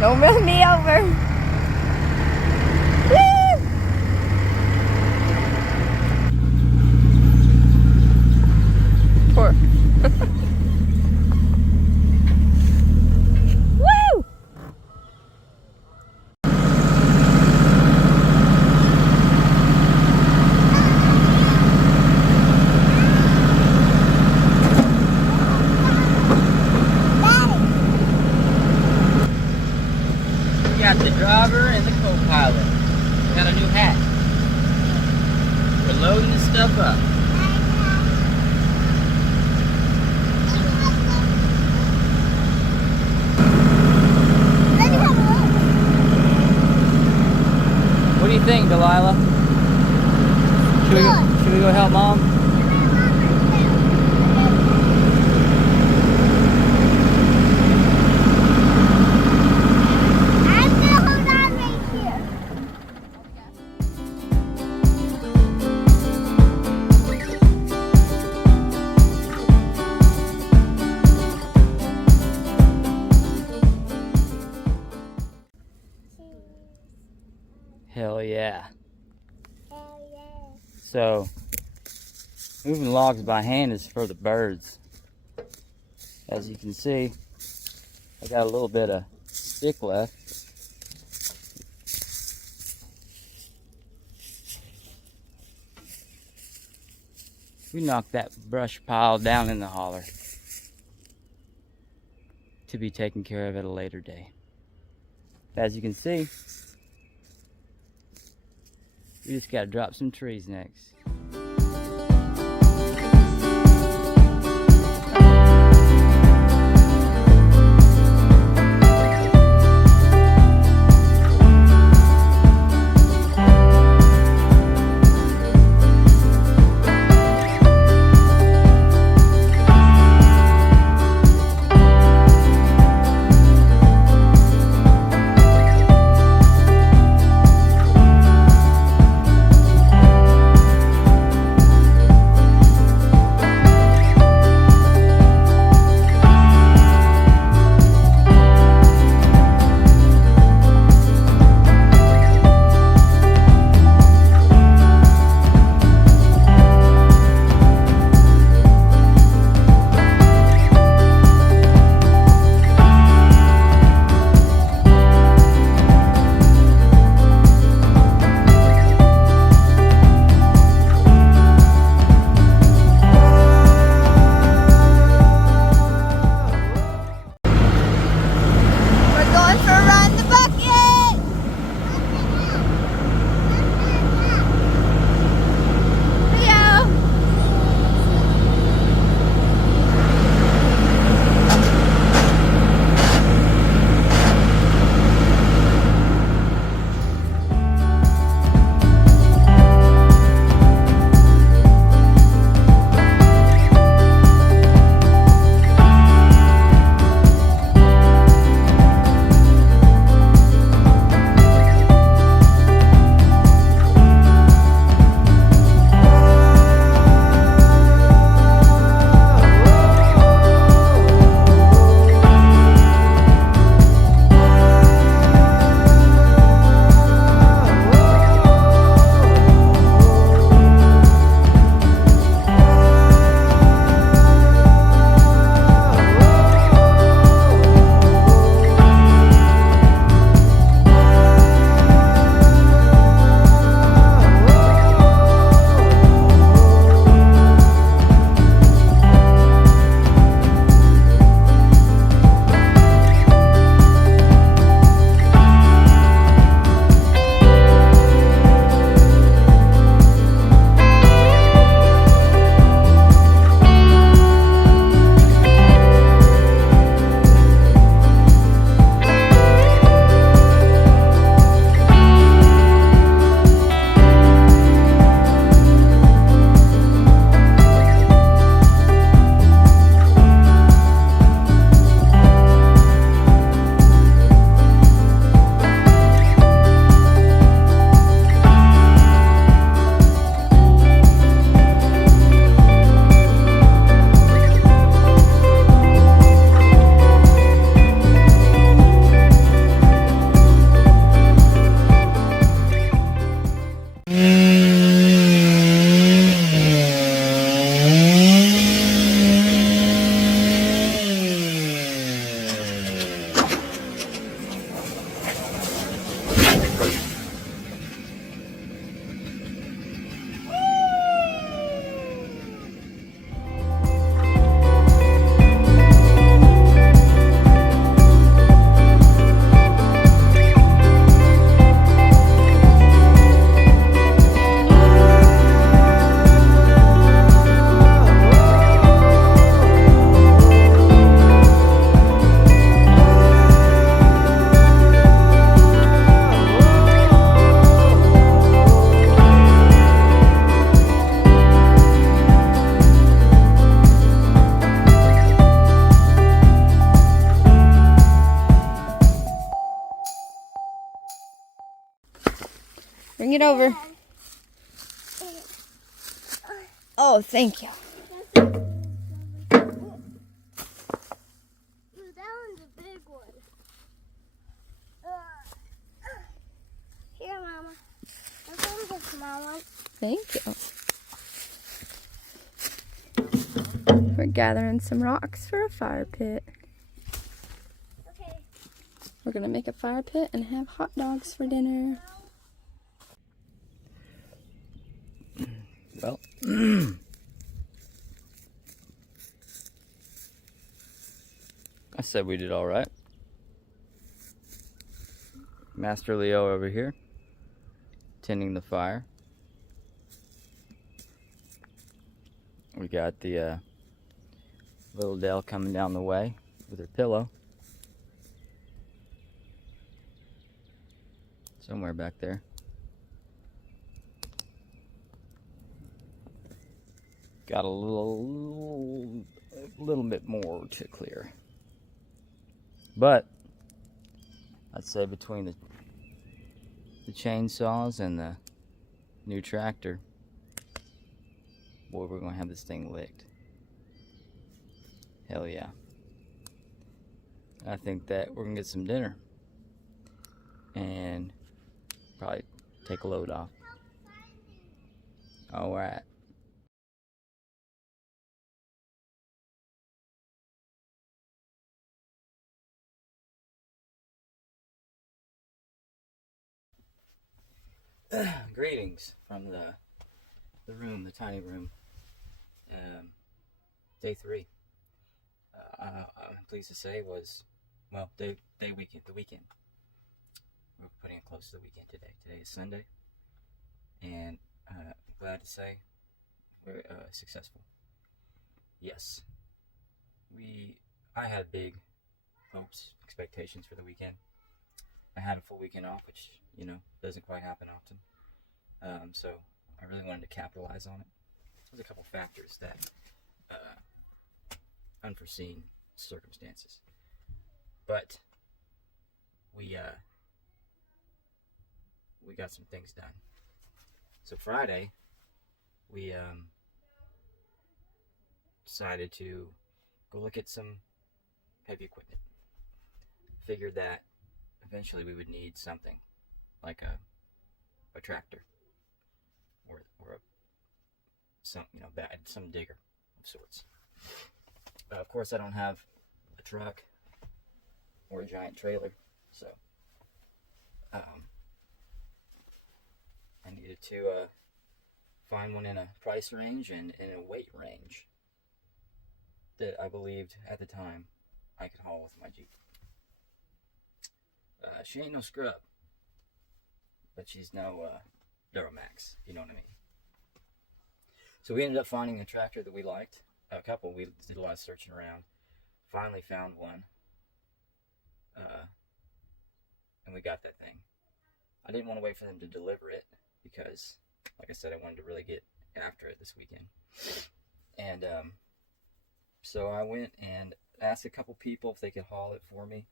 Don't run me over. Woo! Poor. Woo! Got the driver and the co-pilot. Got a new hat. We're loading this stuff up. What do you think, Delilah? Should we go help Mom? Hell yeah. So, moving logs by hand is for the birds. As you can see, I got a little bit of stick left. We knocked that brush pile down in the holler to be taken care of at a later day. As you can see, we just gotta drop some trees next. Bring it over. Oh, thank you. That one's a big one. Here, Mama. This one's a small one. Thank you. We're gathering some rocks for a fire pit. Okay. We're gonna make a fire pit and have hot dogs for dinner. Well, I said we did all right. Master Leo over here, tending the fire. We got the little Dell coming down the way with her pillow. Somewhere back there. Got a little bit more to clear. But I'd say between the chainsaws and the new tractor, boy, we're gonna have this thing licked. Hell yeah. I think that we're gonna get some dinner and probably take a load off. All right. Greetings from the room, the tiny room. Day 3. I'm pleased to say was, well, the weekend. We're putting it close to the weekend today. Today is Sunday, and I'm glad to say we're successful. Yes, I had big hopes, expectations for the weekend. I had a full weekend off, which, doesn't quite happen often. So I really wanted to capitalize on it. There's a couple factors that, unforeseen circumstances. But we got some things done. So Friday, we decided to go look at some heavy equipment. Figured that eventually we would need something like a tractor or some digger of sorts. Of course, I don't have a truck or a giant trailer, so I needed to find one in a price range and in a weight range that I believed at the time I could haul with my Jeep. She ain't no scrub, but she's no Duramax, you know what I mean. So we ended up finding a tractor that we liked. A couple, we did a lot of searching around. Finally found one. And we got that thing. I didn't want to wait for them to deliver it because, like I said, I wanted to really get after it this weekend. And so I went and asked a couple people if they could haul it for me.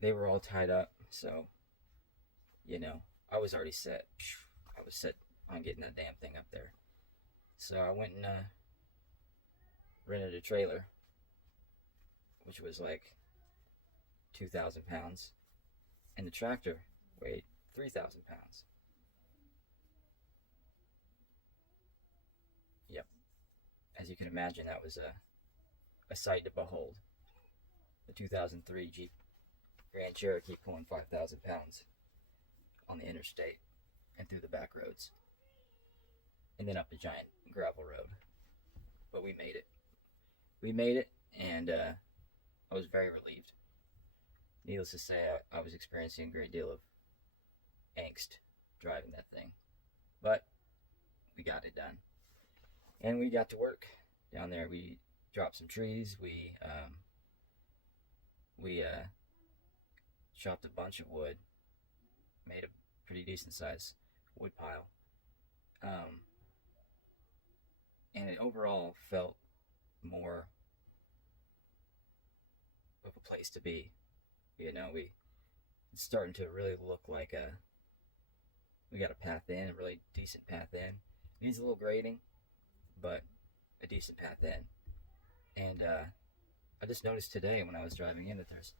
They were all tied up, so, I was already set. I was set on getting that damn thing up there. So I went and rented a trailer, which was like 2,000 pounds, and the tractor weighed 3,000 pounds. Yep. As you can imagine, that was a sight to behold. The 2003 Jeep Grand Cherokee pulling 5,000 pounds on the interstate and through the back roads, and then up a giant gravel road. But we made it. We made it, and I was very relieved. Needless to say, I was experiencing a great deal of angst driving that thing. But we got it done. And we got to work down there. We dropped some trees. We chopped a bunch of wood. Made a pretty decent sized wood pile. And it overall felt more of a place to be. It's starting to really look like We got a path in, a really decent path in. Needs a little grading, but a decent path in. And I just noticed today when I was driving in that there's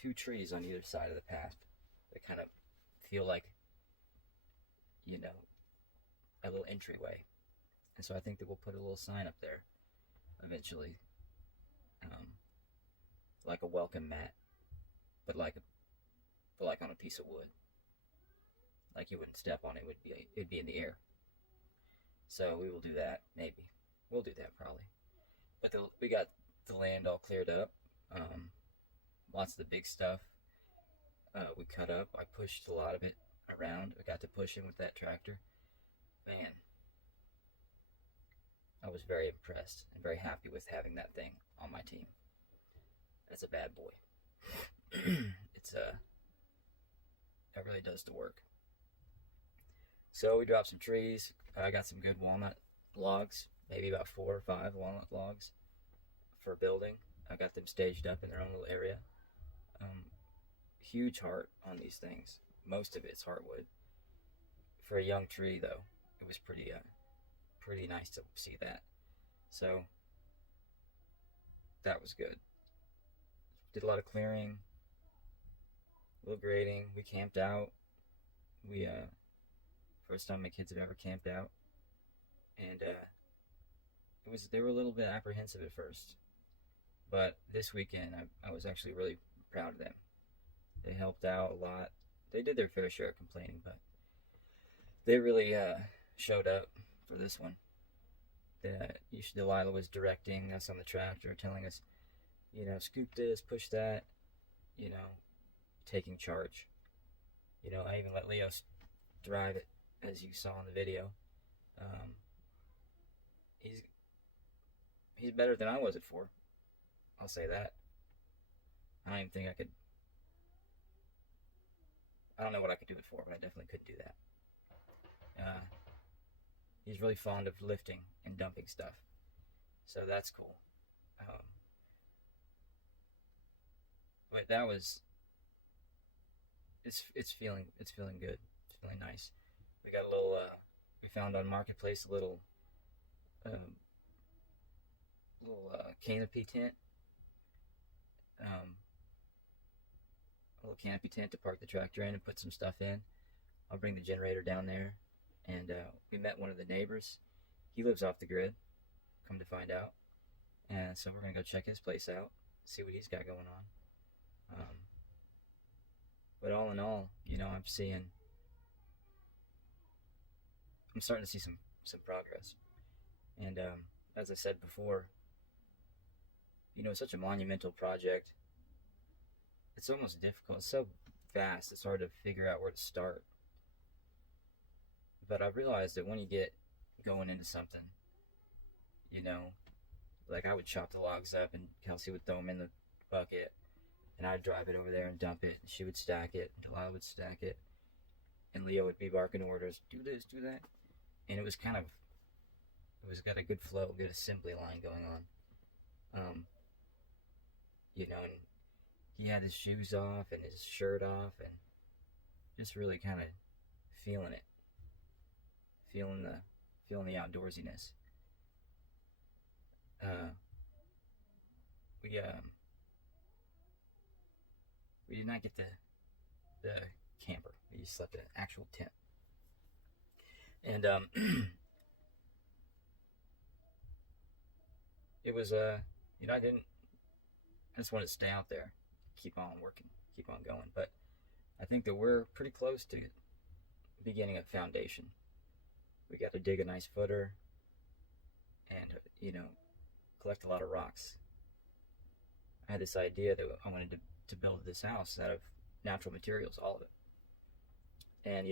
2 trees on either side of the path that kind of feel like, you know, a little entryway. And so I think that we'll put a little sign up there eventually, like a welcome mat, but like on a piece of wood. Like you wouldn't step on it; it'd be in the air. So we will do that. Maybe we'll do that probably. But we got the land all cleared up. Lots of the big stuff we cut up. I pushed a lot of it around. I got to push in with that tractor. Man, I was very impressed and very happy with having that thing on my team. That's a bad boy. It really does the work. So we dropped some trees. I got some good walnut logs, maybe about 4 or 5 walnut logs for building. I got them staged up in their own little area. Huge heart on these things. Most of it's heartwood. For a young tree, though, it was pretty nice to see that. So that was good. Did a lot of clearing, a little grading. We camped out. We first time my kids have ever camped out, and they were a little bit apprehensive at first, but this weekend I was actually really proud of them. They helped out a lot. They did their fair share of complaining, but they really showed up for this one. Delilah was directing us on the tractor, telling us, scoop this, push that, taking charge. I even let Leo drive it, as you saw in the video. He's better than I was at 4. I'll say that. I don't even think I could. I don't know what I could do it for, but I definitely couldn't do that. He's really fond of lifting and dumping stuff, so that's cool. But that was. It's feeling good. It's feeling nice. We got a little. We found on Marketplace a little canopy tent. A little canopy tent to park the tractor in and put some stuff in. I'll bring the generator down there. And we met one of the neighbors. He lives off the grid, come to find out. And so we're going to go check his place out, see what he's got going on. But all in all, I'm starting to see some progress. And as I said before, it's such a monumental project. It's almost difficult. It's so vast, it's hard to figure out where to start. But I realized that when you get going into something, like I would chop the logs up and Kelsey would throw them in the bucket and I'd drive it over there and dump it. And she would stack it, and Delilah would stack it, and Leo would be barking orders, do this, do that. And it was got a good flow, good assembly line going on. And he had his shoes off and his shirt off and just really kind of feeling it. Feeling the outdoorsiness. We did not get the camper. We just slept in an actual tent. And it was I just wanted to stay out there, keep on working, keep on going. But I think that we're pretty close to beginning a foundation. We got to dig a nice footer and, collect a lot of rocks. I had this idea that I wanted to build this house out of natural materials, all of it. And,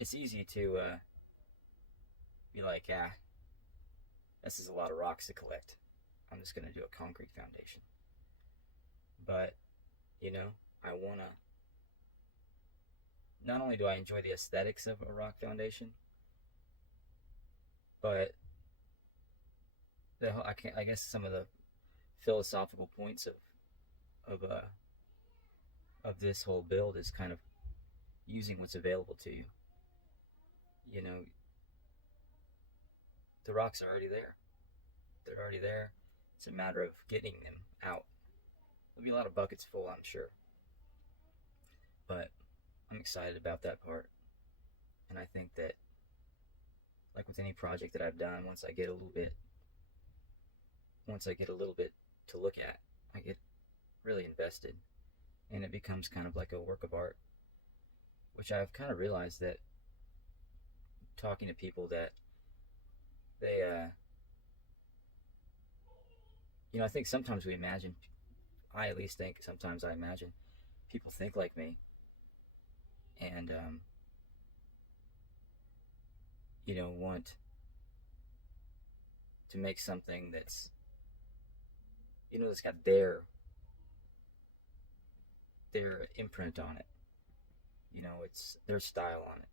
it's easy to be like, this is a lot of rocks to collect. I'm just going to do a concrete foundation. But, I want to. Not only do I enjoy the aesthetics of a rock foundation, but I guess some of the philosophical points of this whole build is kind of using what's available to you. You know, the rocks are already there. They're already there. It's a matter of getting them out. There'll be a lot of buckets full, I'm sure. But I'm excited about that part. And I think that, like with any project that I've done, once I get a little bit to look at, I get really invested. And it becomes kind of like a work of art, which I've kind of realized that talking to people that they, I think sometimes I at least think, sometimes I imagine people think like me and, want to make something that's got their imprint on it. It's their style on it.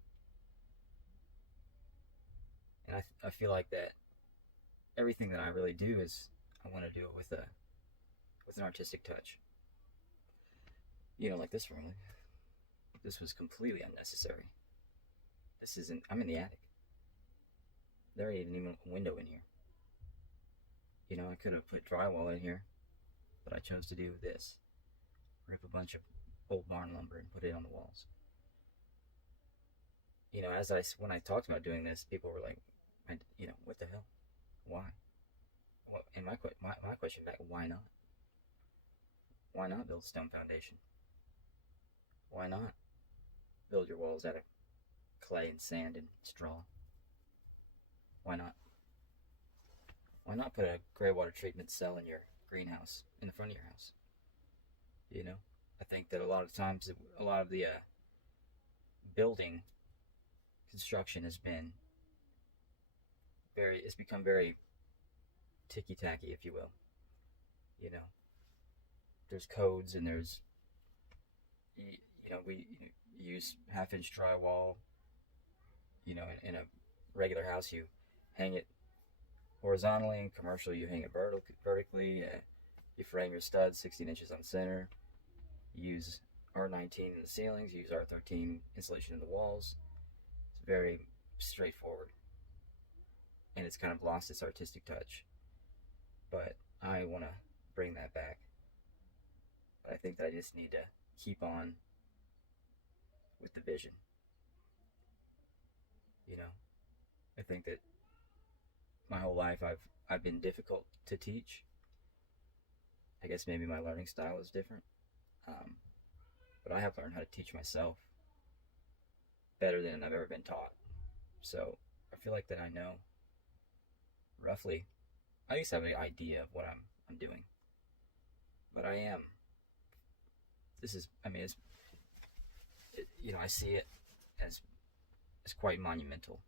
And I feel like that everything that I really do is I want to do it with an artistic touch. Like this room. This was completely unnecessary. I'm in the attic. There ain't even a window in here. I could have put drywall in here, but I chose to do this. Rip a bunch of old barn lumber and put it on the walls. When I talked about doing this, people were like, what the hell? Why? And my question back, why not? Why not build a stone foundation? Why not build your walls out of clay and sand and straw? Why not? Why not put a gray water treatment cell in your greenhouse in the front of your house? I think that a lot of times, a lot of the building construction it's become very ticky-tacky, if you will. There's codes and we use half-inch drywall. In a regular house, you hang it horizontally. In commercial, you hang it vertically. You frame your studs 16 inches on center. You use R19 in the ceilings. You use R13 insulation in the walls. It's very straightforward. And it's kind of lost its artistic touch. But I want to bring that back. But I think that I just need to keep on with the vision. I think that my whole life I've been difficult to teach. I guess maybe my learning style is different. But I have learned how to teach myself better than I've ever been taught. So I feel like that I know roughly, I at least have an idea of what I'm doing. But I see it as quite monumental,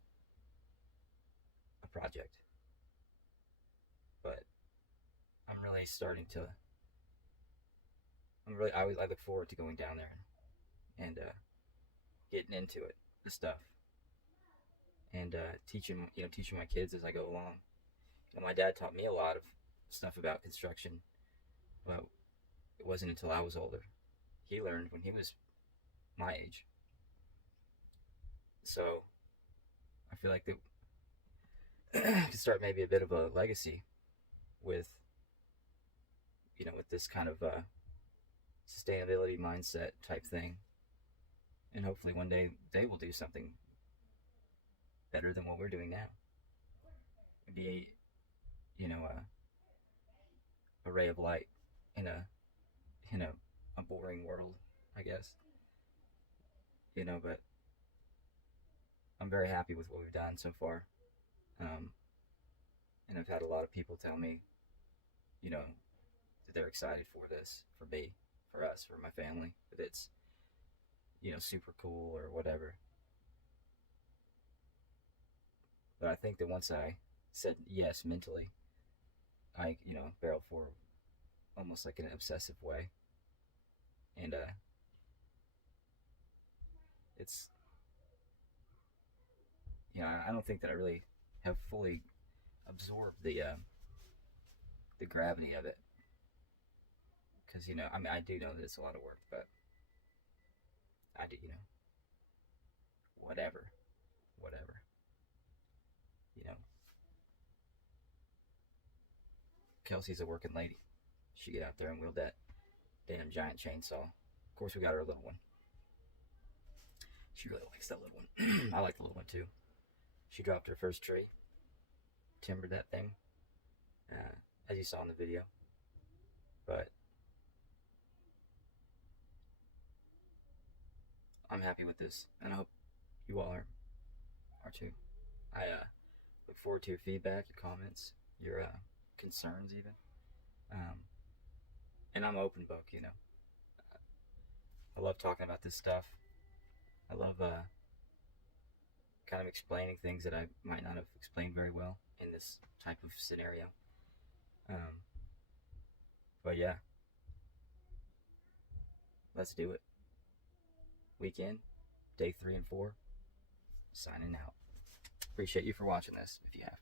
a project. But I'm really starting to, I look forward to going down there and getting into it, the stuff, and teaching my kids as I go along. My dad taught me a lot of stuff about construction, but it wasn't until I was older. He learned when he was my age. So I feel like that could start maybe a bit of a legacy with this kind of sustainability mindset type thing. And hopefully one day they will do something better than what we're doing now. Be a ray of light in a boring world, I guess. But I'm very happy with what we've done so far. And I've had a lot of people tell me, that they're excited for this, for me, for us, for my family, that it's, super cool or whatever. But I think that once I said yes mentally, I, barreled forward almost like in an obsessive way. And it's, I don't think that I really have fully absorbed the gravity of it. Because, I do know that it's a lot of work, but I do, whatever. You know, Kelsey's a working lady. She get out there and wield that damn giant chainsaw. Of course, we got her little one. She really likes that little one. I like the little one too. She dropped her first tree, timbered that thing, as you saw in the video. But I'm happy with this, and I hope you all are too. I look forward to your feedback, your comments, your concerns even. And I'm an open book, you know. I love talking about this stuff. I love kind of explaining things that I might not have explained very well in this type of scenario. But yeah, let's do it. Weekend, day 3 and 4, signing out. Appreciate you for watching this if you have.